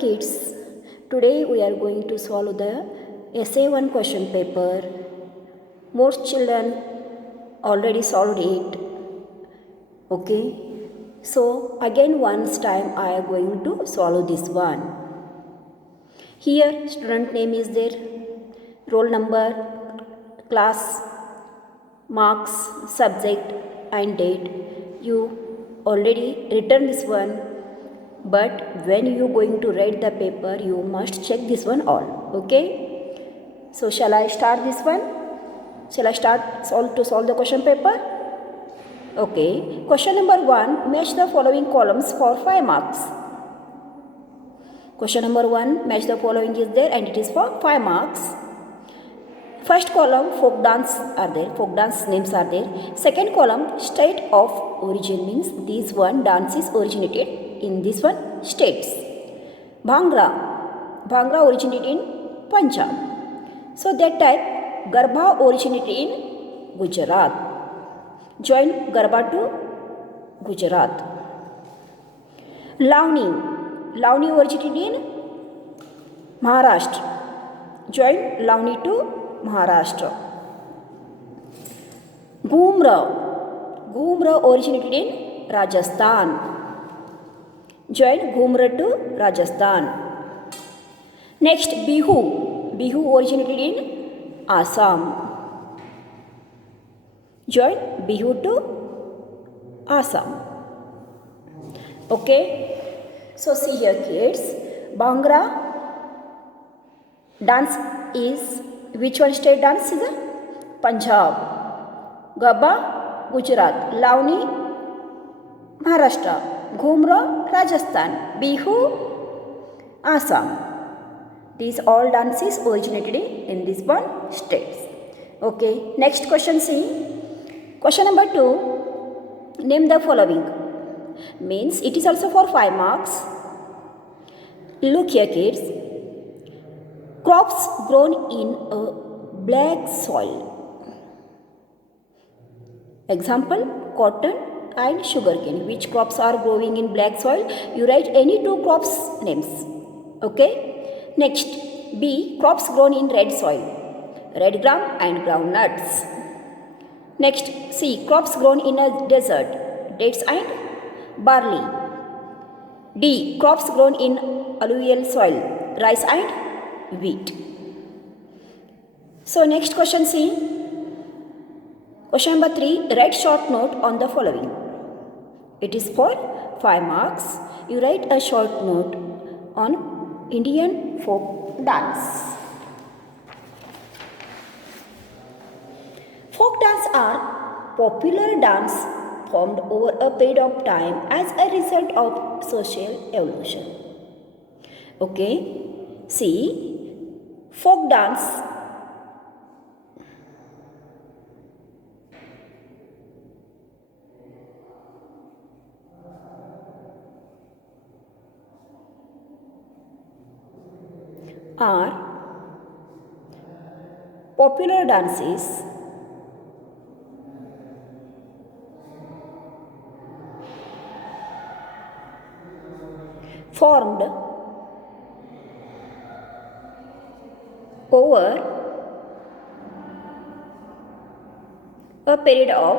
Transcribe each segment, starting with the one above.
Kids, today we are going to solve the essay 1 question paper. Most children already solved it. Okay, so again once time I am going to solve this one. Here student name is there, roll number, class, marks, subject and date. You already written this one, but when you going to write the paper you must check this one all. Okay, so shall I start this one? Shall I start to solve the question paper? Okay, question number 1, match the following columns for 5 marks. Question number 1, match the following is there and it is for 5 marks. First column, folk dance are there, folk dance names are there. Second column, state of origin, means this one dance is originated in this one states. Bhangra originated in Punjab. So that type, Garba originated in Gujarat. Join Garba to Gujarat. Lavani originated in Maharashtra. Join Lavani to Maharashtra. Ghumra originated in Rajasthan. Join Ghumra to Rajasthan. Next, Bihu originated in Assam. Join Bihu to Assam. Okay, so see here kids, Bhangra dance is, which one state dance is it? Punjab. Garba Gujarat. Lavani Maharashtra. Ghumra Rajasthan. Bihu Assam. These all dances originated in this one states. Okay, next question see. Question number 2, name the following. Means it is also for 5 marks. Look here kids. Crops grown in a black soil. Example, cotton and sugarcane. Which crops are growing in black soil? You write any 2 crops names. Okay. Next, B, crops grown in red soil. Red gram and groundnuts. Next, C, crops grown in a desert. Dates and barley. D, crops grown in alluvial soil. Rice and wheat. So next question see. Question number 3, write short note on the following. It is for 5 marks. You write a short note on Indian folk dance. Folk dance are popular dance formed over a period of time as a result of social evolution. Okay, see, folk dance are popular dances formed over a period of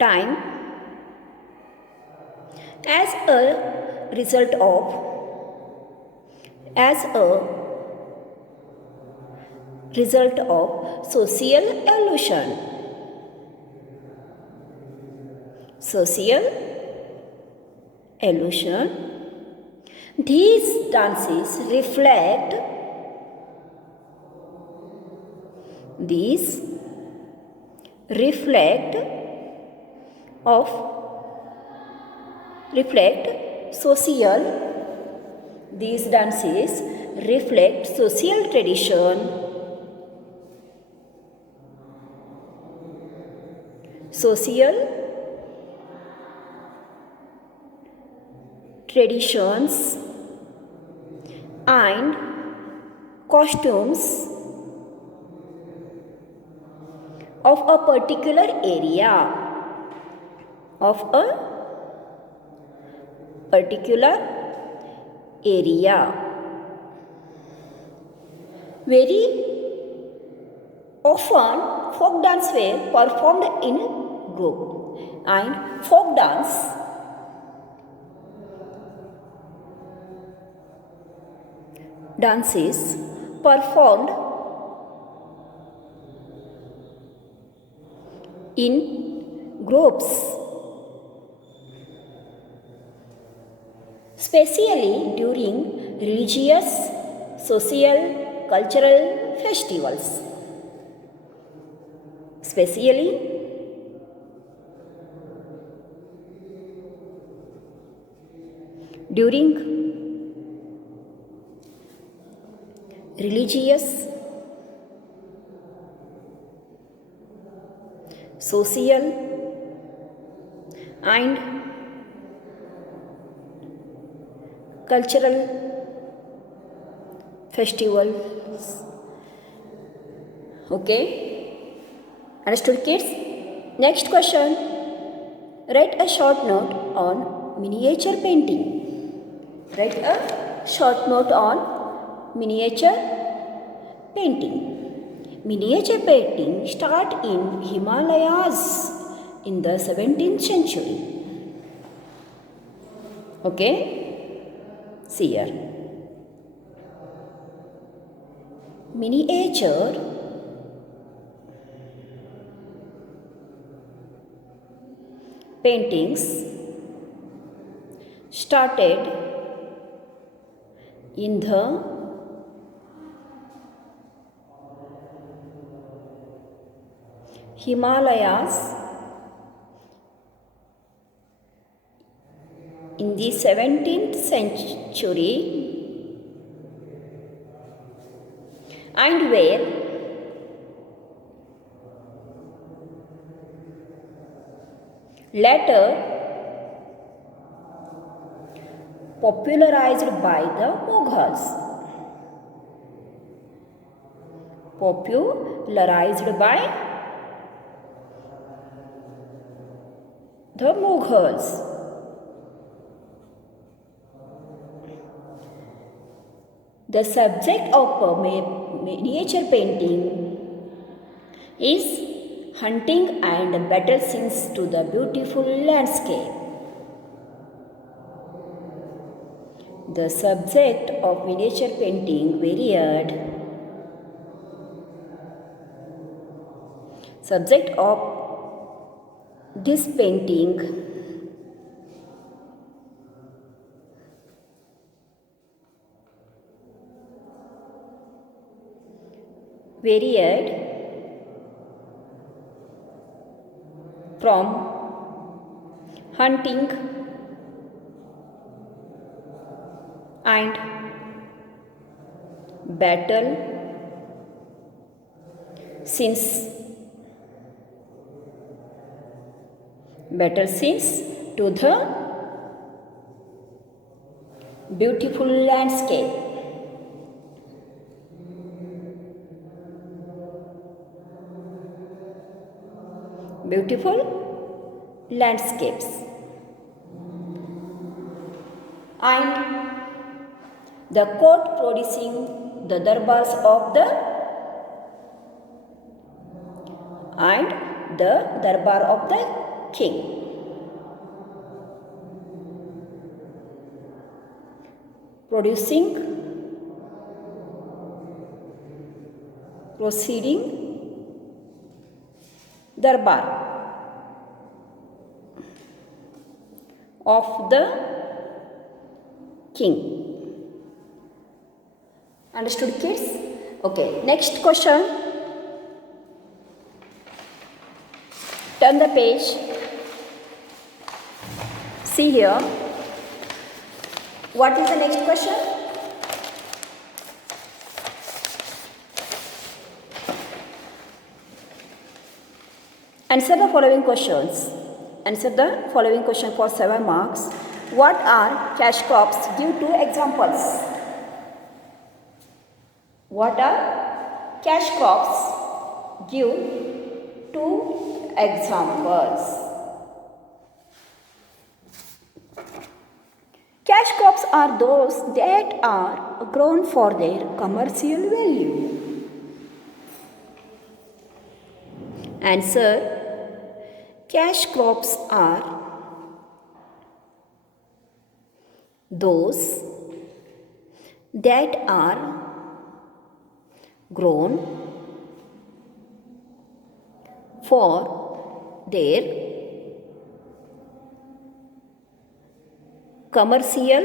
time as a result of social evolution. These dances reflect social tradition, traditions and costumes of a particular area, of a particular area. Very often folk dance were performed in group, and folk dance dances performed in groups, especially during religious, social, cultural festivals. Especially during religious, social, and cultural festivals. Okay, understood, kids? Next question. Write a short note on miniature painting. Write a short note on miniature painting. Miniature painting started in Himalayas in the 17th century. Okay, see here. Miniature paintings started in the Himalayas in the 17th century and were later popularized by the Mughals. Popularized by the Mughals. The subject of miniature painting is hunting and battle scenes to the beautiful landscape. The subject of miniature painting varied. Subject of this painting varied from hunting and battle scenes to the beautiful landscape. Beautiful landscapes. And the court producing the darbars of the darbar of the king. Proceeding darbar of the king. Understood, kids? Okay, next question. Turn the page. See here. What is the next question? Answer the following questions. Answer the following question for 7 marks. What are cash crops? Give 2 examples. What are cash crops? Give 2 examples. are those that are grown for their commercial value? Answer: cash crops are those that are grown for their commercial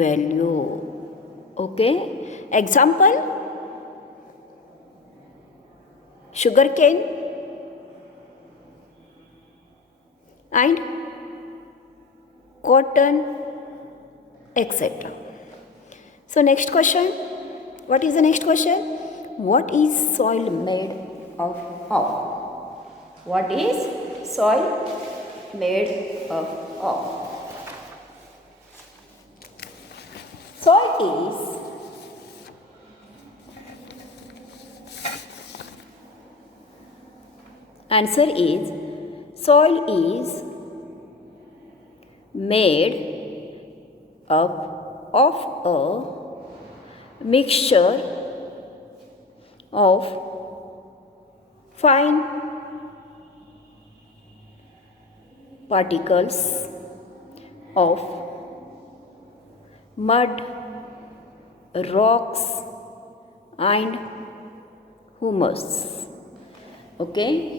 value. Okay, example: sugarcane and cotton, etc. So next question, what is the next question? What is soil made of? What is soil made of? Soil is made up of a mixture of fine particles of mud, rocks and humus. Okay.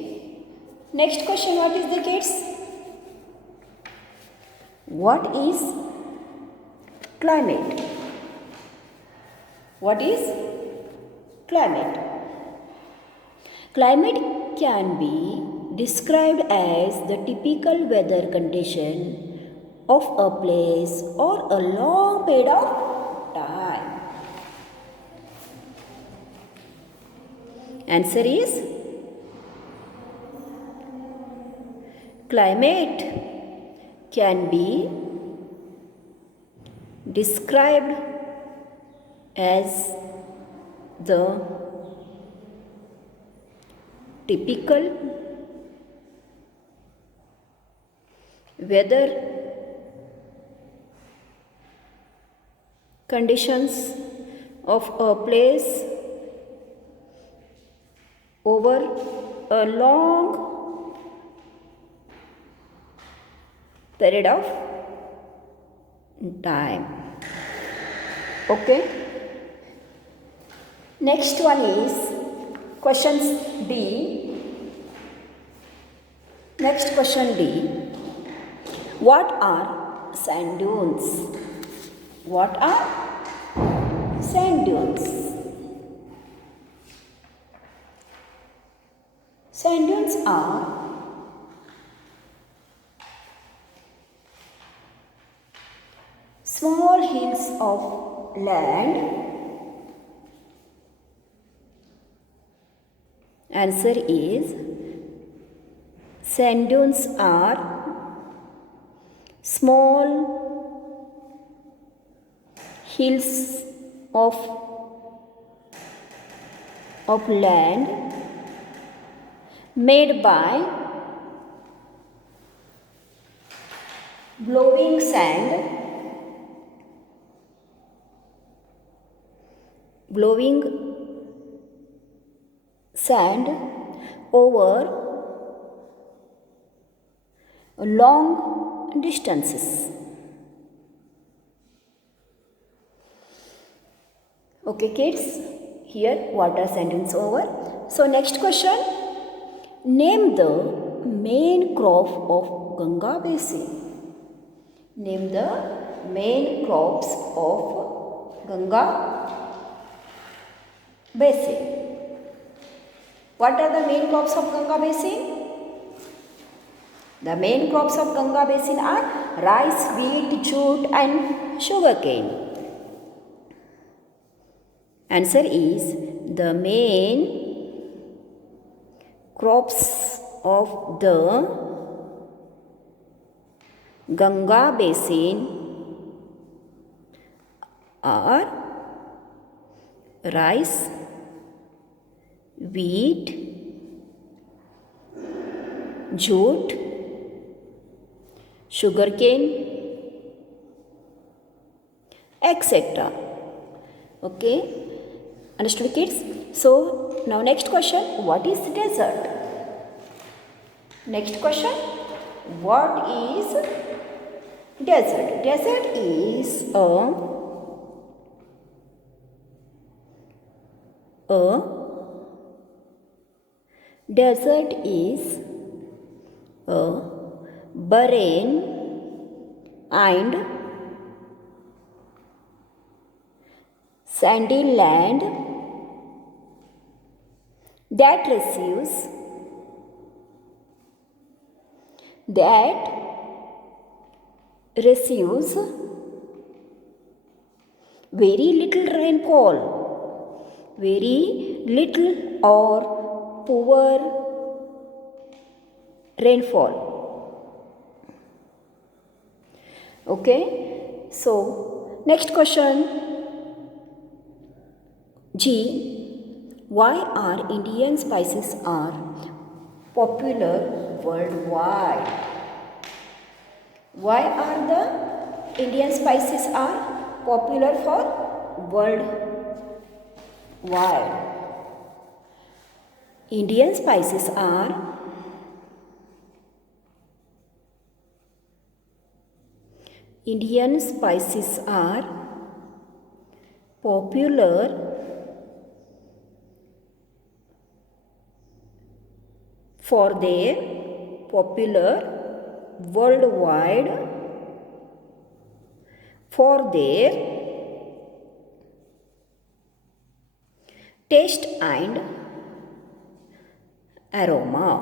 Next question, what is the kids? What is climate? What is climate? Climate can be described as the typical weather condition of a place or a long period of time. Answer is climate can be described as the typical weather conditions of a place over a long period of time. Okay. Next one is questions D. Next question D. What are sand dunes? What are sand dunes? Sand dunes are small hills of land. Answer is sand dunes are small hills of land made by blowing sand over long distances. Okay kids, here what are sand dunes over? So next question, name the main crop of Ganga basin. Name the main crops of Ganga basin. What are the main crops of Ganga basin? The main crops of Ganga basin are rice, wheat, jute and sugarcane. Answer is the main crops of the Ganga basin are rice, wheat, jute, sugarcane etc. Okay, understood kids? So now next question, what is desert? Next question, what is desert? Desert is desert is a barren and sandy land that receives very little rainfall, very little or poor rainfall. Okay, so next question G, why are Indian spices are popular worldwide? Why are the Indian spices are popular for worldwide? Indian spices are popular for their worldwide for their taste and aroma.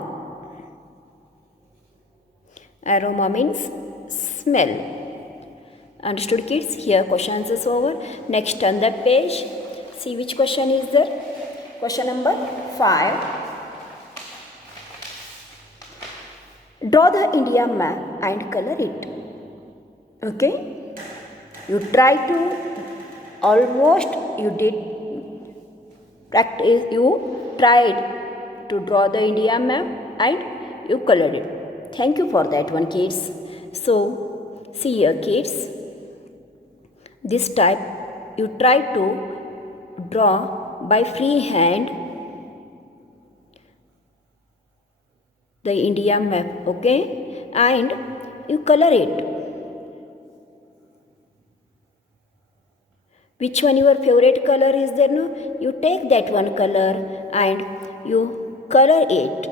Aroma means smell. Understood kids? Here questions is over. Next turn the page. See which question is there. Question number 5. Draw the India map and color it. Okay? You try to you tried to draw the India map and you colored it. Thank you for that one kids. So see here kids. This type you try to draw by free hand the India map, okay, and you color it. Which one your favorite color is there? No, you take that one color and you color it,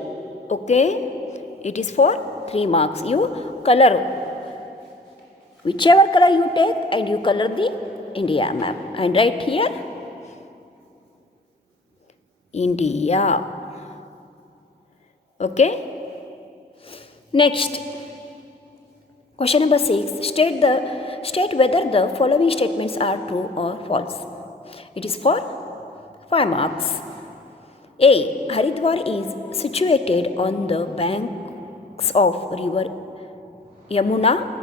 okay. It is for 3 marks. You color whichever color you take and you color the India map and write here India, okay. Next, question number 6. State whether the following statements are true or false. It is for 5 marks. A. Haridwar is situated on the banks of river Yamuna.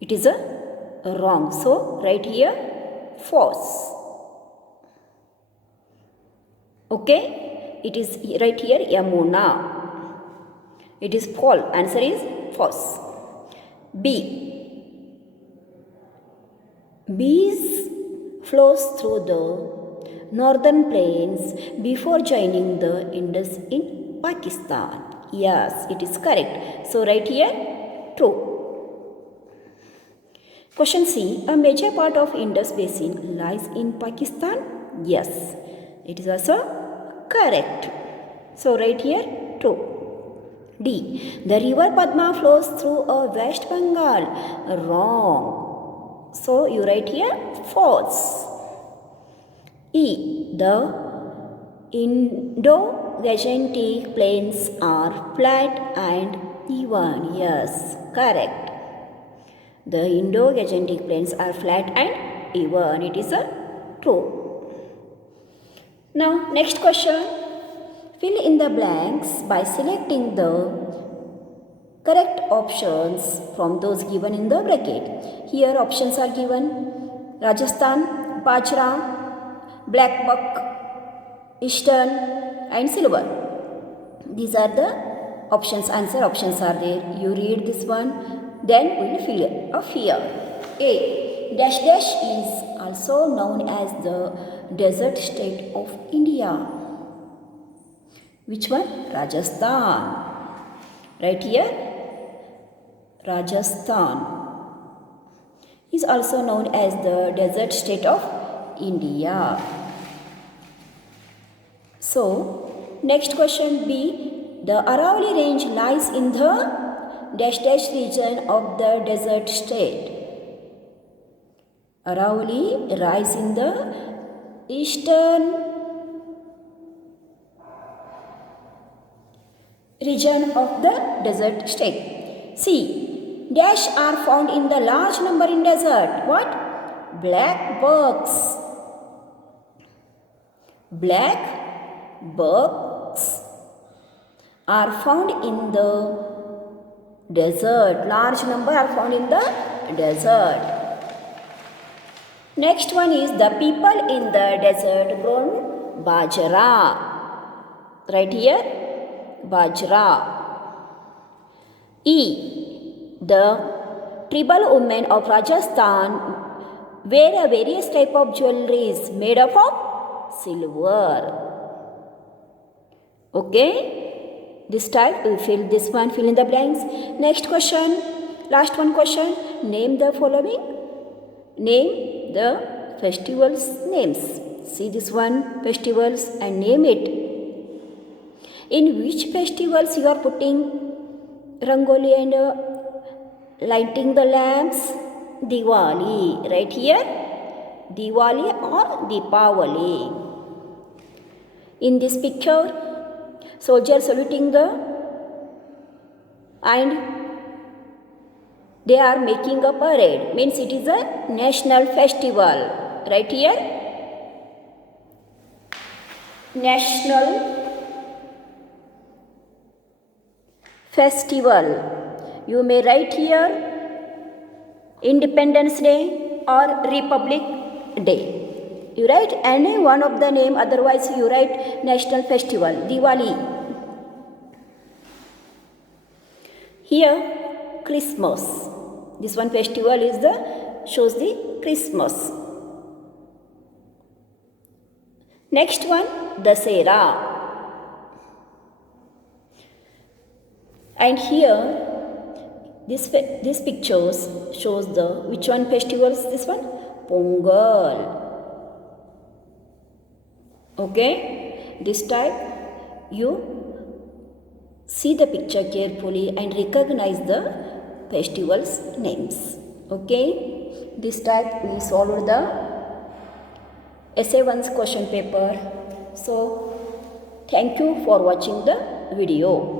It is a wrong. So write here false. Okay. It is right here Yamuna. It is false. Answer is false. B flows through the northern plains before joining the Indus in Pakistan. Yes, it is correct. So write here true. Question C. A major part of Indus basin lies in Pakistan. Yes, it is also correct. So write here true. D. The river Padma flows through West Bengal. Wrong. So you write here false. E. The Indo-Gangetic plains are flat and even. Yes, correct. The Indo-Gangetic plains are flat and even. It is a true. Now next question. Fill in the blanks by selecting the correct options from those given in the bracket. Here options are given: Rajasthan, Bajra, Black Buck, Eastern and Silver. These are the options, answer options are there. You read this one, then we will fill up here. A. dash dash is also known as the desert state of India. Which one? Rajasthan. Right here, Rajasthan is also known as the desert state of India. So, next question B. The Aravalli range lies in the dash dash region of the desert state. Aravalli lies in the eastern region of the desert state. C. Dash are found in the large number in desert. What? Black bugs. Black bugs are found in the desert. Large number are found in the desert. Next one is the people in the desert grown bajra. Right here, bajra. E. The tribal women of Rajasthan wear a various type of jewelries made up of silver. Okay, this type we fill this one, fill in the blanks. Next question, last one question. Name the following. Name the festivals names. See this one, festivals, and name it. In which festivals you are putting rangoli and lighting the lamps? Diwali. Right here, Diwali or Deepavali. In this picture, soldiers saluting and they are making a parade. Means it is a national festival. Right here, national festival. You may write here Independence Day or Republic Day. You write any one of the name, otherwise you write national festival, Diwali. Here, Christmas. This one festival is shows the Christmas. Next one, Dasera. And here, this pictures shows which one festival is this one? Pongal. Okay, this type you see the picture carefully and recognize the festivals names. Okay, this type we solved the essay 1's question paper. So thank you for watching the video.